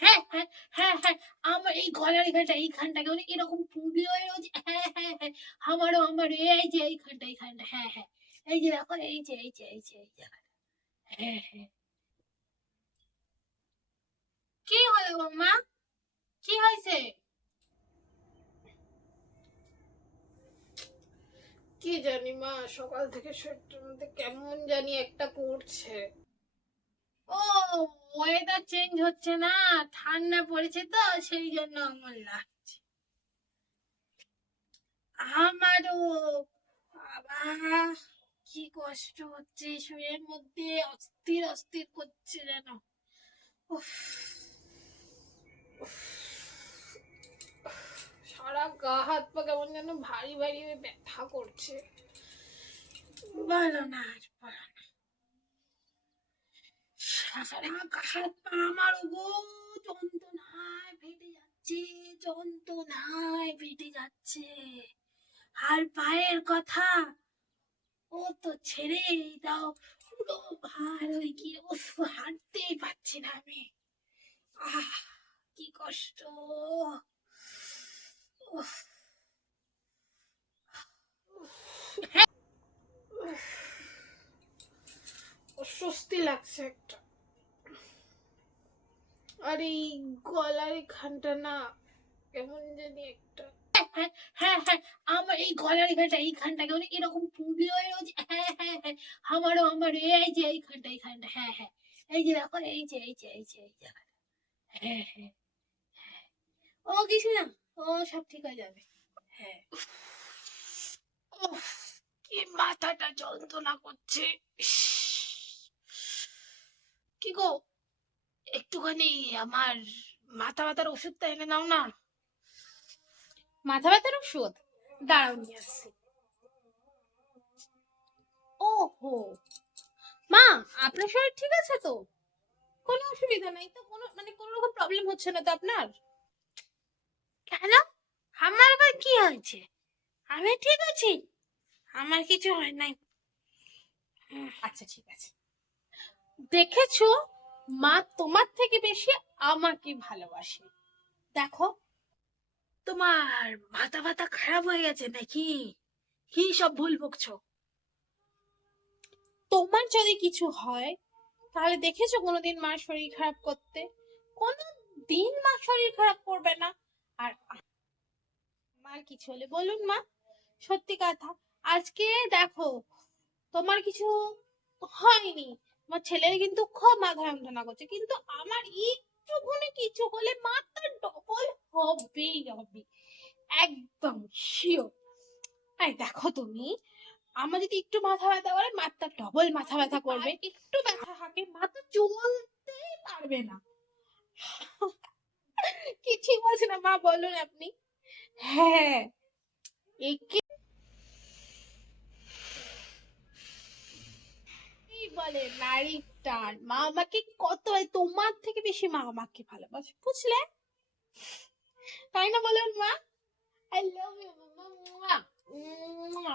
হ্যাঁ হ্যাঁ হ্যাঁ কি হলো কি হয়েছে? কি জানি মা, সকাল থেকে শরীরটার মধ্যে কেমন জানি একটা করছে। ওয়েদার চেঞ্জ হচ্ছে না, ঠান্ডা পড়েছে তো, সেই জন্য আমার লাগছে। আমারও বাবা কি কষ্ট হচ্ছে, শরীরের মধ্যে অস্থির অস্থির করছে যেন। সারা গা, হাত পা কেমন যেন ভারী ভারী ব্যথা করছে। বলো না আর যন্ত্রণায় ফেটে যাচ্ছে পায়ের কথা ও তো ছেড়েই দাও। পুরো ভার হয়ে গিয়ে হাঁটতেই পারছি না আমি। আহ, কি কষ্ট। অস্বস্তি লাগছে একটা। আর এই গলার এখানটা না কেমন জানি একটা। হ্যাঁ হ্যাঁ আমার এই গলার এখানটা এইখানটা কেমন এরকম হয়ে রয়েছে। হ্যাঁ হ্যাঁ হ্যাঁ আমারও আমার এই যে এইখানটা এইখানটা হ্যাঁ হ্যাঁ এই যে দেখো এই যে এই যে এই যে এই জায়গাটা হ্যাঁ হ্যাঁ হ্যাঁ। ও কিছু না ও সব ঠিক হয়ে যাবে। হ্যাঁ। কি মাথাটা যন্ত্রণা করছে। কি গো? একটুখানি আমার মাথা ব্যথার ওষুধটা এনে নাও না। মাথা ব্যথার ওষুধ? দাঁড়াও নিয়ে আসছি। ওহো। মা আপনার শরীর ঠিক আছে তো? কোনো অসুবিধা নাই তো? কোনো মানে কোনো রকম প্রবলেম হচ্ছে না তো আপনার? কেন? আমার আবার কি হয়েছে? আমি ঠিক আছি। আমার কিছু হয় নাই। আচ্ছা ঠিক আছে। দেখেছ মা তোমার থেকে বেশি আমাকে ভালোবাসে। দেখো। তোমার মাথা ব্যথা খারাপ হয়ে গেছে নাকি? কি সব ভুল বকছো? তোমার যদি কিছু হয় তাহলে দেখেছ কোনোদিন মা শরীর খারাপ করতে? কোনো দিন মা শরীর খারাপ করবে না। আর মার কিছু হলে বলুন মা সত্যি কথা। আজকে দেখো তোমার কিছু হয়নি। আমার ছেলের কিন্তু খুব মাথা যন্ত্রণা করছে কিন্তু আমার একটুখানি কিছু হলে মাথা ডবল হবেই হবে একদম শিওর এই দেখো তুমি আমার যদি একটু মাথা ব্যথা করে মাথা ডবল মাথা ব্যথা করবে। একটু ব্যথা থাকে মাথা চলতেই পারবে না। কি ঠিক বলছে না মা বলুন আপনি। হ্যাঁ একে বলে, নারী টান। মা আমাকে কত তোমার থেকে বেশি মা আমাকে ভালোবাসে, বুঝলে? তাই না বলুন মা? আই লাভ ইউ মামা